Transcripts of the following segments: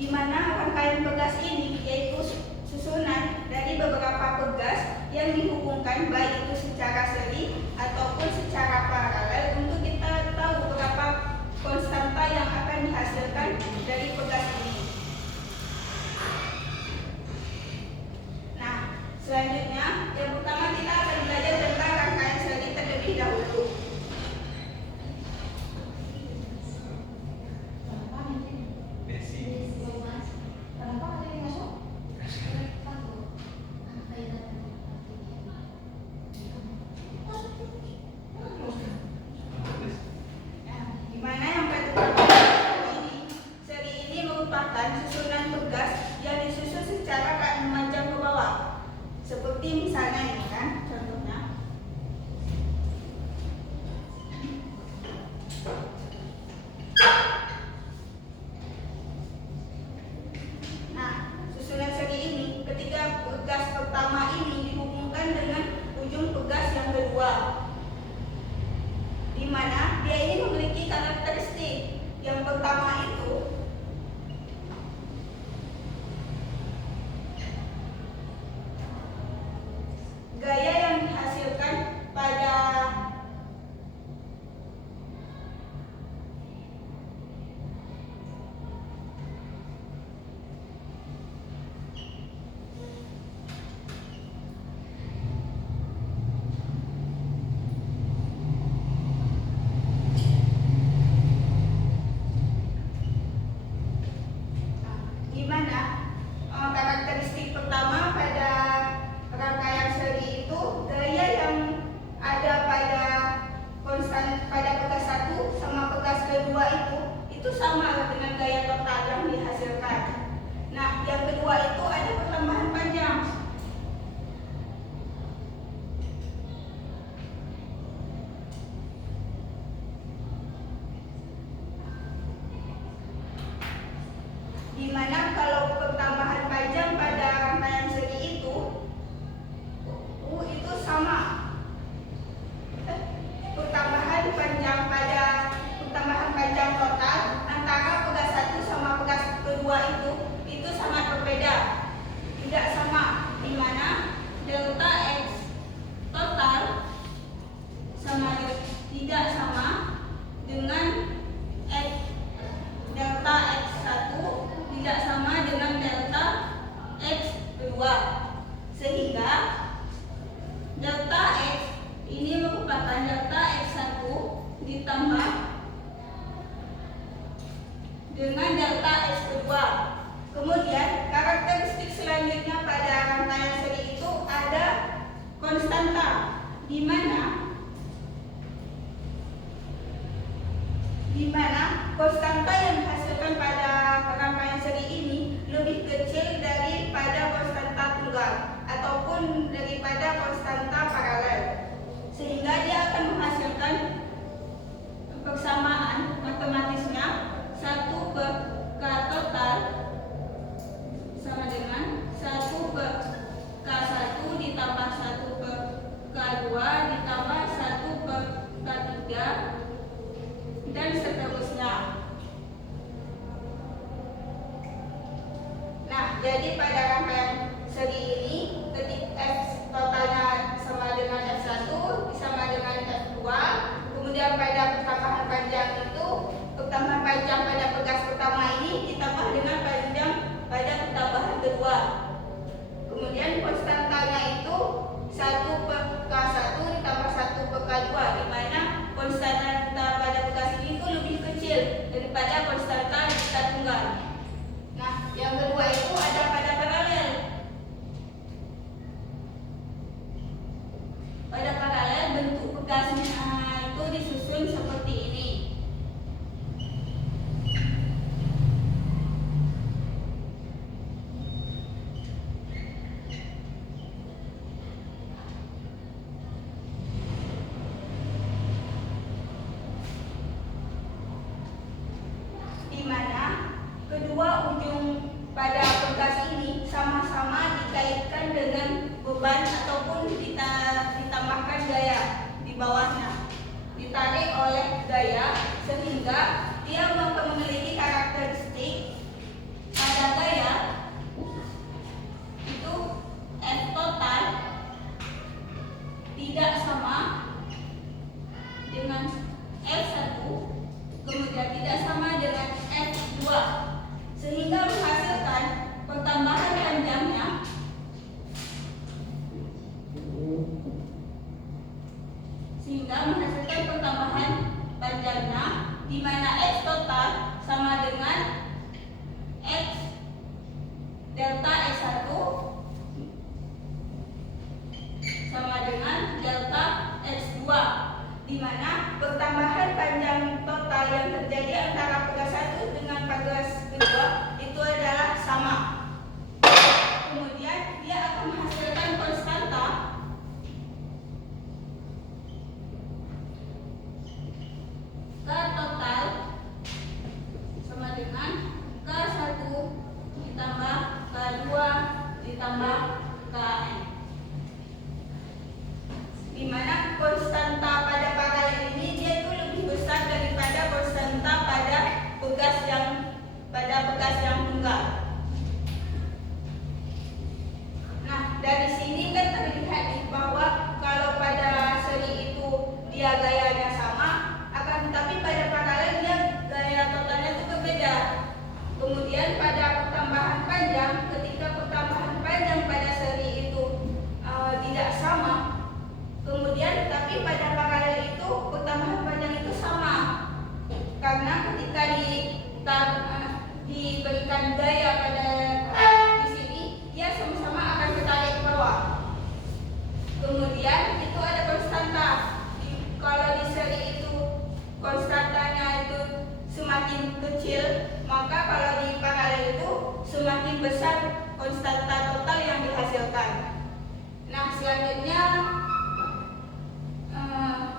di mana rangkaian pegas ini yaitu susunan dari beberapa pegas yang dihubungkan baik itu secara seri ataupun secara paralel untuk kita tahu berapa konstanta yang akan dihasilkan dari pegas ini. Nah, selanjutnya yang pertama kita akan belajar tentang rangkaian seri terlebih dahulu. Susunan pegas yang disusun secara memanjang ke bawah, seperti misalnya ini kan contohnya. Nah, susunan seri ini ketika pegas pertama ini dihubungkan dengan ujung pegas yang kedua, di mana dia ini memiliki karakteristik. Yang pertama itu gaya yang dihasilkan pada karakteristik pertama pada rangkaian seri itu gaya yang ada pada pegas satu sama pegas kedua itu sama dengan gaya total yang dihasilkan. Nah, yang kedua itu ada pertambahan panjang. Di mana kalau pertambahan panjang pada rangkaian seri itu sama pertambahan panjang total antara pegas satu sama pegas kedua itu sangat berbeda, tidak sama, di mana delta X total tidak sama dengan delta X1 tidak sama dengan delta X2, sehingga delta X ini merupakan delta X1 ditambah dengan delta X2. Kemudian karakteristik selanjutnya pada rangkaian seri itu ada konstanta, di mana konstanta yang dihasilkan pada rangkaian seri ini lebih kecil daripada konstanta tunggal ataupun daripada konstanta paralel, sehingga dia akan menghasilkan persamaan matematisnya 1 per K total sama dengan 1 per K1 ditambah 1 per K2 ditambah 1 per K3 dan seterusnya. Nah, jadi pada rangkaian seri ini ketika F totalnya sama dengan F1 sama dengan F2, kemudian pada pertambahan panjang pada pegas pertama ini ditambah dengan panjang pada pertambahan kedua, kemudian konstantanya itu 1 per K1 ditambah 1 per K2, di mana konstanta pada pegas ini itu lebih kecil daripada konstanta delta tunggal. Nah, yang kedua itu ada pada paralel. Pada paralel bentuk pegasnya itu disusun seperti ini. Di mana kedua ujung pada pegas ini sama-sama dikaitkan dengan beban ataupun ditambahkan gaya di bawahnya, ditarik oleh gaya, sehingga dia memiliki karakteristik pada total sama dengan X delta S1 sama dengan delta X2, di mana pertambahan panjang total yang terjadi antara pegas 1 dengan pegas kedua itu adalah sama. Kemudian dia akan menghasilkan konstanta K total sama dengan K1 ditambah K2 ditambah Kn, di mana konstanta pada paralel ini dia itu lebih besar daripada konstanta pada pegas yang tunggal. Nah, dari sini kan terlihat bahwa kalau pada seri itu dia gayanya sama, akan tetapi pada paralel dia gaya totalnya itu berbeda. Kemudian pada pertambahan panjang, ketika pertambahan panjang pada seri itu tidak sama, kemudian tapi pada paralel itu pertambahan panjang itu sama, karena ketika diberikan gaya pada di sini dia sama-sama akan ketarik ke bawah. Kemudian itu ada konstanta. Kalau di seri itu konstantanya itu semakin kecil, maka kalau di paralel itu semakin besar konstanta total yang dihasilkan. Nah, selanjutnya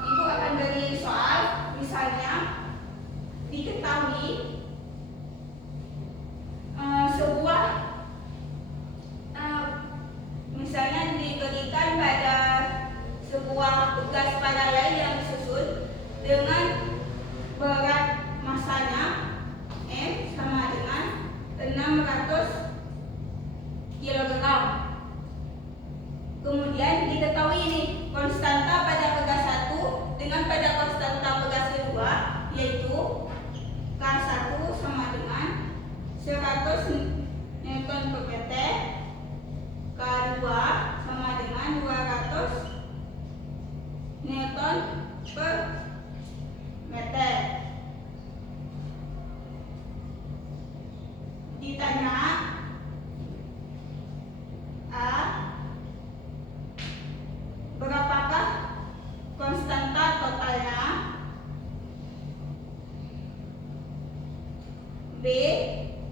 Ibu akan beri soal, misalnya diketahui sebuah misalnya diberikan pada sebuah tugas paralel yang disusun dengan berat masanya M sama dengan 600 kg. Kemudian diketahui ini konstanta pada pegas 1 dengan pada konstanta pegas kedua, yaitu K1 sama dengan 100 Newton per meter, K2 sama dengan 200 Newton per meter. Ditanya A, berapakah konstanta totalnya? B,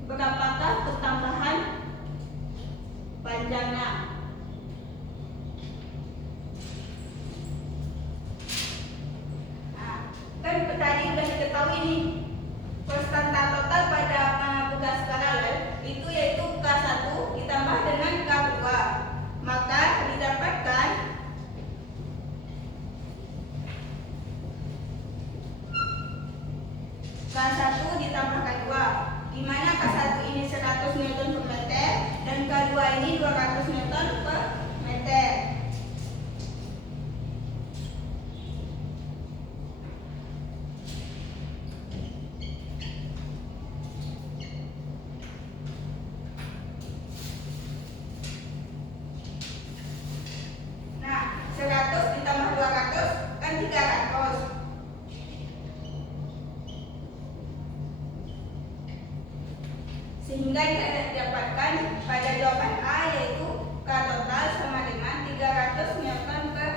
berapakah pertambahan panjangnya? Nah, kan tadi sudah diketahui nih konstanta total pada pegas paralel itu yaitu K1 ditambah dengan K2, maka didapatkan K1 ditambah K2, di mana K1 ini 100 Newton per meter dan K2 ini 200 Newton per meter. Nah, 100 ditambah 200 kan 300. Sehingga didapatkan pada jawaban A, yaitu K total sama dengan 300 Newton per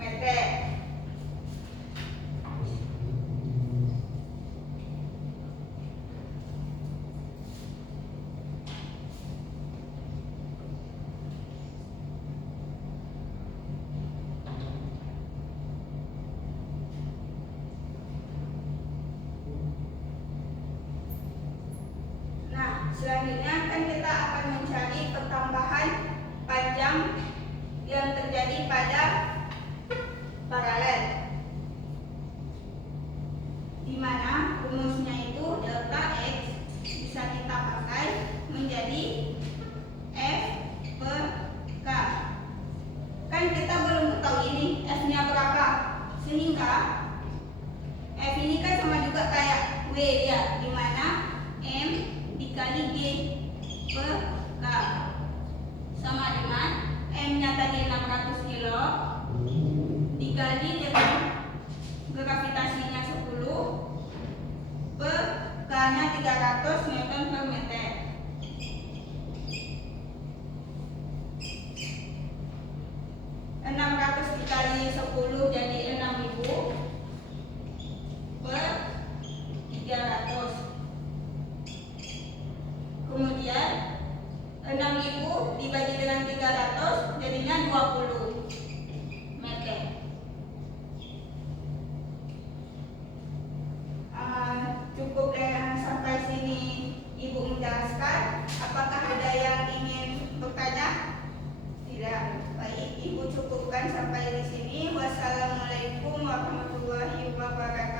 meter. Selanjutnya kan kita akan mencari pertambahan panjang yang terjadi pada paralel, di mana rumusnya itu delta X bisa kita pakai menjadi F per K. Kan kita belum tahu ini F-nya berapa, sehingga F ini kan sama juga kayak W ya, di mana M dikali G per K sama dengan M-nya tadi 600 kilo dikali dengan gravitasinya 10 per K totalnya 300 Newton per meter. Enam ratus dikali 10 jadi 6.000 per 300. Kemudian 6.000 dibagi dengan 300 jadinya 20 meter. Cukup sampai sini Ibu menjelaskan. Apakah ada yang ingin bertanya? Tidak. Baik, Ibu cukupkan sampai di sini. Wassalamualaikum warahmatullahi wabarakatuh.